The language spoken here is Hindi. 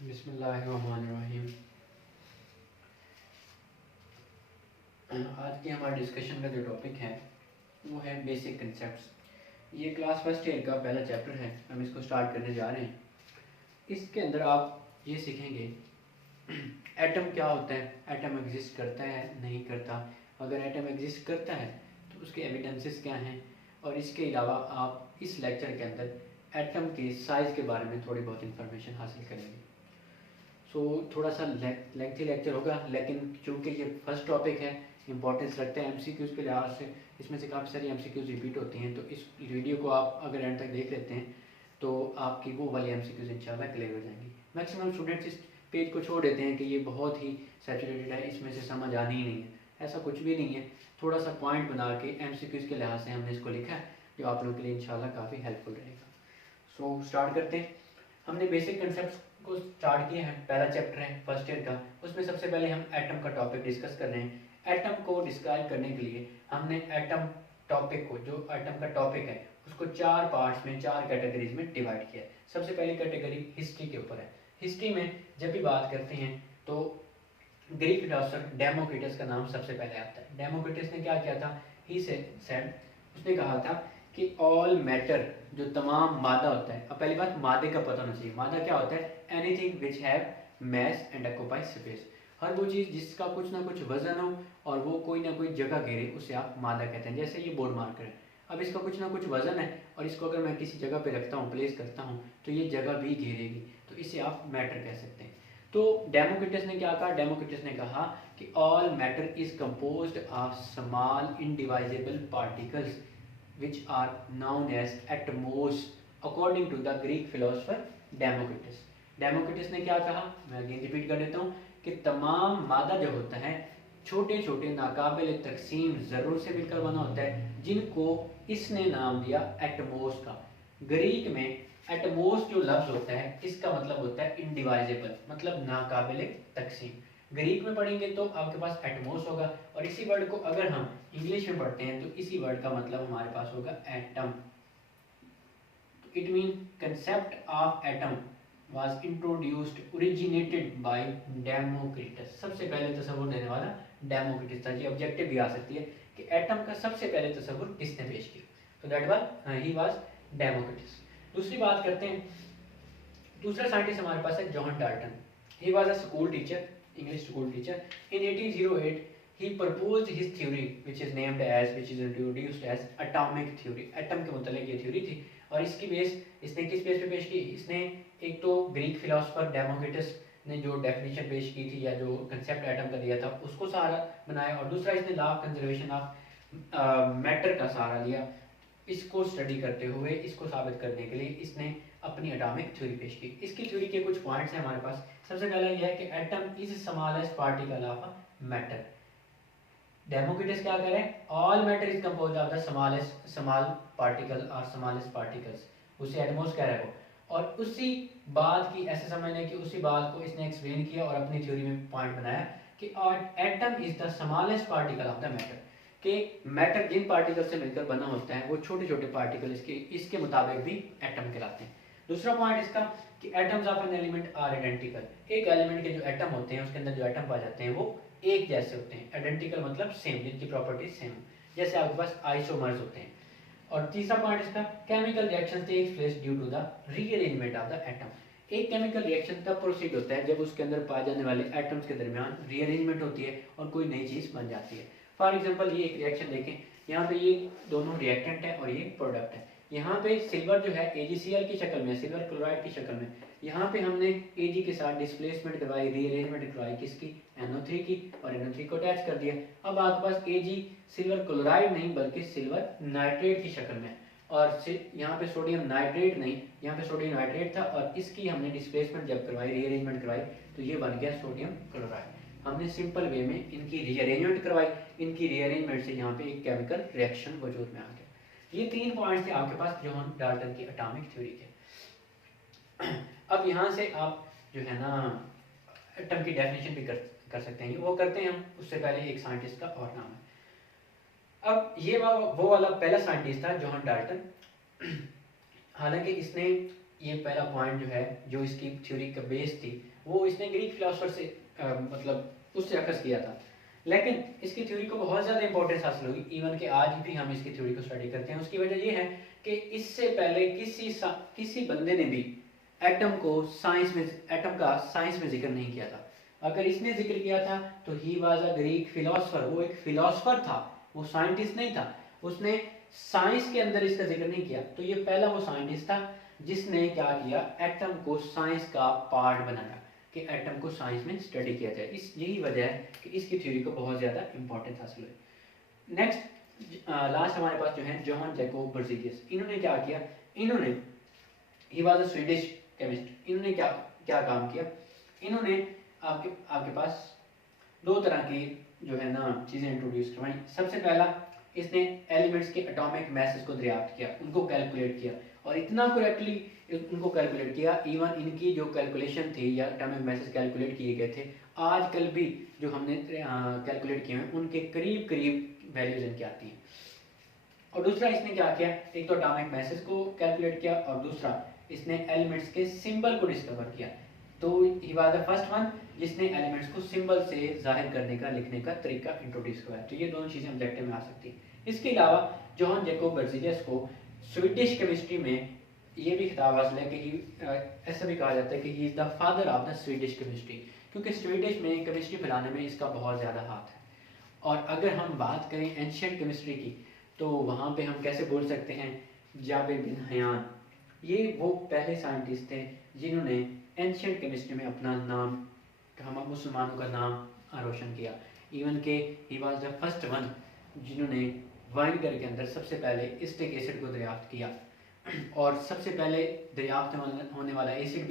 बिस्मिल्लाहिर्रहमानिर्रहीम। आज की हमारे डिस्कशन का जो टॉपिक है वो है बेसिक कंसेप्ट्स। ये क्लास फर्स्ट ईयर का पहला चैप्टर है, हम इसको स्टार्ट करने जा रहे हैं। इसके अंदर आप ये सीखेंगे एटम क्या होता है, एटम एग्जिस्ट करता है नहीं करता, अगर एटम एग्जिस्ट करता है तो उसके एविडेंसेस क्या हैं, और इसके अलावा आप इस लेक्चर के अंदर एटम के साइज़ के बारे में थोड़ी बहुत इंफॉर्मेशन हासिल करेंगे। थोड़ा सा लेंथी लेक्चर होगा, लेकिन चूँकि ये फर्स्ट टॉपिक है, इंपॉर्टेंस रखते हैं एमसीक्यूज़ के लिहाज से, इसमें से काफ़ी सारी एमसीक्यूज़ रिपीट होती हैं, तो इस वीडियो को आप अगर एंड तक देख लेते हैं तो आपकी वो वाली एमसीक्यूज़ इंशाल्लाह क्लियर हो जाएंगी। मैक्सिमम स्टूडेंट्स इस पेज को छोड़ देते हैं कि ये बहुत ही सैचुरेटेड है, इसमें से समझ आनी ही नहीं है। ऐसा कुछ भी नहीं है, थोड़ा सा पॉइंट बना के एमसीक्यूज़ के लिहाज से हमने इसको लिखा है, जो आप लोगों के लिए इंशाल्लाह काफ़ी हेल्पफुल रहेगा। स्टार्ट करते हैं। हमने बेसिक कंसेप्ट को स्टार्ट किया है, पहला चैप्टर है फर्स्ट ईयर का, उसमें सबसे पहले हम एटम का टॉपिक डिस्कस कर रहे हैं। एटम को डिस्क्राइब करने के लिए हमने एटम टॉपिक को, जो एटम का टॉपिक है, उसको चार पार्ट्स में, चार कैटेगरीज में डिवाइड किया है। सबसे पहली कैटेगरी हिस्ट्री के ऊपर है। हिस्ट्री में जब भी बात करते हैं तो ग्रीक फिलोसोफर डेमोक्रिटस का नाम सबसे पहले आता है। डेमोक्रिटस ने क्या किया था, ही सेड, उसने कहा था कि ऑल मैटर, जो तमाम मादा होता है। अब पहली बात मादे का पता होना चाहिए। मादा क्या होता है? Anything which have mass and occupy space. हर वो चीज़ जिसका कुछ ना कुछ वजन हो और वो कोई ना कोई जगह घेरे, उसे आप मादा कहते हैं। जैसे ये बोर्ड मार्कर है, अब इसका कुछ ना कुछ वजन है और इसको अगर मैं किसी जगह पे रखता हूँ, प्लेस करता हूँ, तो ये जगह भी घेरेगी, तो इसे आप मैटर कह सकते हैं। तो डेमोक्रिटस ने क्या कहा? डेमोक्रिटस ने कहा कि all matter is composed of small indivisible particles which are known as atoms according to the Greek philosopher Democritus। Democritus ने क्या कहा, मैं अगेन रिपीट कर देता हूँ कि तमाम मादा जो होता है छोटे छोटे नाकाबिल तकसीम ज़रूर से मिलकर बना होता है, जिनको इसने नाम दिया एटमोस का। ग्रीक में एटमोस जो लफ्ज़ होता है, इसका मतलब होता है इनडिवाइजेबल, मतलब नाकाबिल तकसीम। ग्रीक में पढ़ेंगे तो आपके पास एटमोस होगा, और इसी वर्ड को अगर हम इंग्लिश में पढ़ते हैं तो इसी वर्ड का मतलब हमारे पास होगा atom. It mean concept of atom was introduced, originated by Democritus. सबसे पहले तस्वुर देने वाला डेमोक्रिटस था। ये ऑब्जेक्टिव भी आ सकती है कि एटम का सबसे पहले तस्वुर किसने पेश किया, तो that was he was Democritus. दूसरी बात करते हैं, दूसरा साइंटिस्ट हमारे पास है John Dalton. He was a school teacher, English school teacher. In 1808, he proposed his theory, which is named as, which is introduced as atomic theory. Atom के मुतालिक ये थ्योरी थी, और इसकी बेस इसने किस बेस पे पेश की? इसने एक तो ग्रीक फिलोसोफर डेमोक्रिटस ने जो डेफिनेशन पेश की थी, या जो कंसेप्ट एटम का दिया था, उसको सहारा बनाया, और दूसरा इसने law of conservation of matter का सहारा लिया। इसको स्टडी करते हुए, इसको साबित करने के लिए इसने अपनी एटॉमिक थ्योरी पेश की। इसकी थ्योरी के कुछ पॉइंट्स हैं हमारे पास। सबसे पहला यह है कि atom is smallest particle of matter. Democritus क्या कह रहे हैं? All matter is composed of the small particle और स्मॉलेस्ट पार्टिकल्स, उसे एटमॉस कह रहा है वो। और उसी बात की, ऐसे समझने की, उसी बात को इसने एक्सप्लेन किया और अपनी थ्योरी में पॉइंट बनाया कि atom is the smallest particle of the matter, कि मैटर जिन पार्टिकल से मिलकर बना होता है वो छोटे छोटे पार्टिकल इसके मुताबिक भी एटम कहलाते हैं। दूसरा पॉइंट इसका कि atoms of an element are identical. एक एलिमेंट के जो एटम होते हैं, उसके अंदर जो एटम पाए जाते हैं वो एक जैसे होते हैं। आइडेंटिकल मतलब सेम, जिनकी प्रॉपर्टीज सेम, जैसे आपके पास आइसोमर्स होते हैं। और तीसरा पॉइंट इसका, chemical reaction takes place due to the rearrangement of the atom. एक केमिकल रिएक्शन तब प्रोसीड होता है जब उसके अंदर पाए जाने वाले एटम्स के दरमियान रीअरेंजमेंट होती है और कोई नई चीज़ बन जाती है। फॉर एग्जांपल ये एक रिएक्शन देखें, यहाँ पे ये दोनों रिएक्टेंट है और ये प्रोडक्ट है। यहाँ पे सिल्वर जो है AgCl की शक्ल में, सिल्वर क्लोराइड की शक्ल में, यहाँ पे हमने Ag के साथ डिस्प्लेसमेंट करवाई, रीअरेंजमेंट करवाई किसकी? NO3 की, और NO3 को अटैच कर दिया। अब आपके पास Ag सिल्वर क्लोराइड नहीं बल्कि सिल्वर नाइट्रेट की शक्ल में, और यहाँ पे सोडियम नाइट्रेट नहीं, यहाँ पे सोडियम नाइट्रेट था, और इसकी हमने डिस्प्लेसमेंट जब करवाई, रीअरेंजमेंट करवाई, तो ये बन गया सोडियम क्लोराइड। हमने सिंपल वे में इनकी रीअरेंजमेंट करवाई, इनकी रीअरेंजमेंट से यहाँ पे एक केमिकल रिएक्शन वजूद में आ गया। ये तीन पॉइंट्स थे आपके पास जॉन डाल्टन की एटॉमिक थ्योरी के। अब यहाँ से आप जो है ना एटम की डेफिनेशन भी कर सकते हैं, वो करते हैं हम। उससे पहले एक साइंटिस्ट का और नाम है। अब ये वो वाला पहला साइंटिस्ट था जॉन डाल्टन। हालांकि इसने ये पहला पॉइंट जो है, जो इसकी थ्योरी का बेस थी, वो इसने ग्रीक फिलोसफर से मतलब उससे अखज़ किया था। लेकिन इसकी थ्योरी को बहुत ज़्यादा इंपॉर्टेंस हासिल हुई, इवन कि आज भी हम इसकी थ्योरी को स्टडी करते हैं। उसकी वजह ये है कि इससे पहले किसी बंदे ने भी एटम का साइंस में जिक्र नहीं किया था। अगर इसने जिक्र किया था तो he was a Greek philosopher, वो एक फिलोसफर था, वो साइंटिस्ट नहीं था। उसने साइंस के अंदर इसका जिक्र नहीं किया, तो ये पहला वो साइंटिस्ट था जिसने क्या किया, एटम को साइंस का पार्ट बनाया कि एटम को साइंस में स्टडी किया जाए। यही वजह है कि इसकी थ्योरी को बहुत ज़्यादा इंपॉर्टेंस हासिल हुई। नेक्स्ट लास्ट हमारे पास जो है जॉन जैकोब बर्ज़ेलियस। इन्होंने क्या किया, इन्होंने he was a Swedish chemist. इन्होंने क्या क्या काम किया, इन्होंने आपके पास दो तरह की जो है ना चीज़ें इंट्रोड्यूस करवाई। सबसे पहला, इसने एलिमेंट्स के एटॉमिक मैसेज को दरियाफ्त किया, उनको कैलकुलेट किया, और इतना करेक्टली उनको कैलकुलेट किया, इवन इनकी जो कैलकुलेशन थी या एटॉमिक मैसेज कैलकुलेट किए गए थे, आजकल भी जो हमने कैलकुलेट किए हैं उनके करीब करीब वैल्यूज इनकी आती हैं। और दूसरा इसने क्या किया, एक तो एटॉमिक मैसेज को कैलकुलेट किया, और दूसरा इसने एलिमेंट्स के सिंबल को डिस्कवर किया। तो he was the first one जिसने एलिमेंट्स को सिंबल से जाहिर करने का, लिखने का तरीका इंट्रोड्यूस करवाया। तो ये दोनों चीज़ें ऑब्जेक्टिव में आ सकती हैं। इसके अलावा जॉन जैकोब बर्ज़ेलियस को स्वीडिश केमिस्ट्री में ये भी खिताब हासिल है कि ऐसा भी कहा जाता है कि he is the father of the Swedish chemistry, क्योंकि स्वीडिश में केमिस्ट्री फैलाने में इसका बहुत ज़्यादा हाथ है। और अगर हम बात करें एंशियंट केमिस्ट्री की, तो वहाँ पे हम कैसे बोल सकते हैं, जाबिर बिन हयान, ये वो पहले साइंटिस्ट थे जिन्होंने एंशियंट केमिस्ट्री में अपना नाम, हम मुसलमानों का नाम रोशन किया। इवन के he was the first one जिन्होंने वाइनगर के अंदर सबसे पहले एसिटिक एसिड को दरियाफ्त किया, और सबसे पहले दरियाफ्त होने वाला एसिड भी